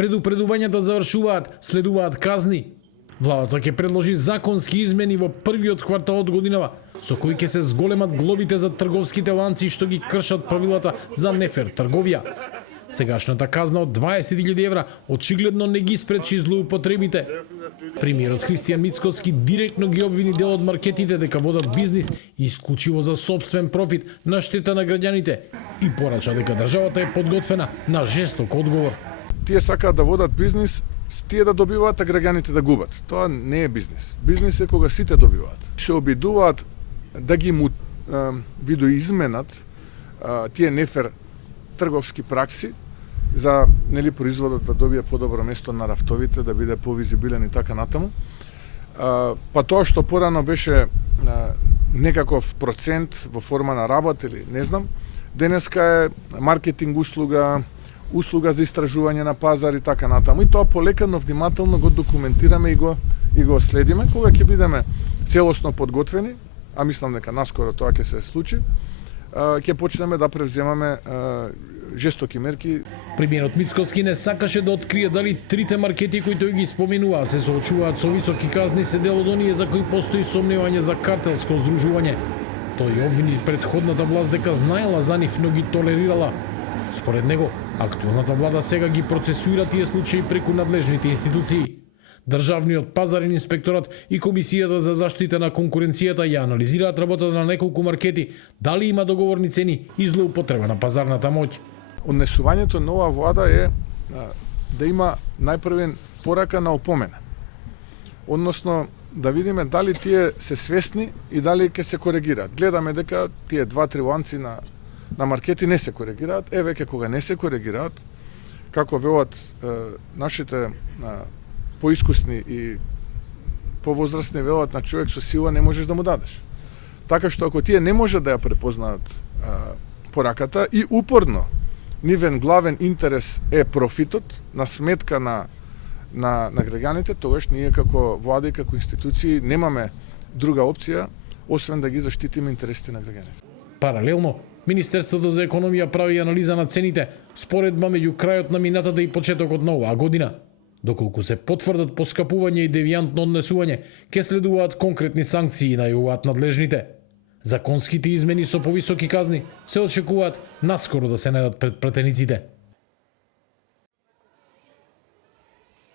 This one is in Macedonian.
Предупредувањата завршуваат, следуваат казни. Владата ќе предложи законски измени во првиот квартал од годинава, со кои ќе се зголемат глобите за трговските ланци што ги кршат правилата за нефер трговија. Сегашната казна од 20.000 евра очигледно не ги спречи злоупотребите. Премиерот Христијан Мицкоски директно ги обвини дел од маркетите дека водат бизнис исклучиво за сопствен профит на штета на граѓаните и порача дека државата е подготвена на жесток одговор. Тие сакаат да водат бизнис, тие да добиваат, а граѓаните да губат. Тоа не е бизнис. Бизнис е кога сите добиваат. Се обидуваат да ги видоизменат тие нефер трговски пракси за производот да добие подобро место на рафтовите, да биде повизибилен и така натаму. Па тоа што порано беше некаков процент во форма на работа или не знам, денеска е маркетинг услуга, услуга за истражување на пазар и така натаму. И тоа полекано внимателно го документираме и го следиме. Кога ќе бидеме целосно подготвени, а мислам дека наскоро тоа ќе се случи, ќе почнеме да превземаме жестоки мерки. Премиерот Мицкоски не сакаше да открие дали трите маркети кои тој ги споменува се соочуваат со високи казни се дел од оние за кои постои сомневање за картелско здружување. Тој обвини претходната власт дека знаела за нив, но ги толерирала. Според него, актуелната влада сега ги процесуира тие случаи преку надлежните институции. Државниот пазарен инспекторат и Комисијата за заштита на конкуренцијата ја анализираат работата на неколку маркети, дали има договорни цени и злоупотреба на пазарната моќ. Однесувањето на оваа влада е да има најпрвен порака на опомена. Односно, да видиме дали тие се свесни и дали ќе се коригираат. Гледаме дека тие 2-3 ланци на маркети не се коригираат. Веќе кога не се коригираат, како велат нашите поискусни и повозрастни велат, на човек со сила не можеш да му дадеш. Така што ако тие не може да ја препознаат пораката и упорно нивен главен интерес е профитот на сметка на граѓаните, тогаш ние како влада и како институции немаме друга опција освен да ги заштитиме интересите на граѓаните. Паралелно, Министерството за економија прави анализа на цените, споредба меѓу крајот на минатата и почетокот на оваа година. Доколку се потврдат поскапување и девијантно однесување, ќе следуваат конкретни санкции најавуваат надлежните. Законските измени со повисоки казни се очекуваат наскоро да се најдат пред пратениците.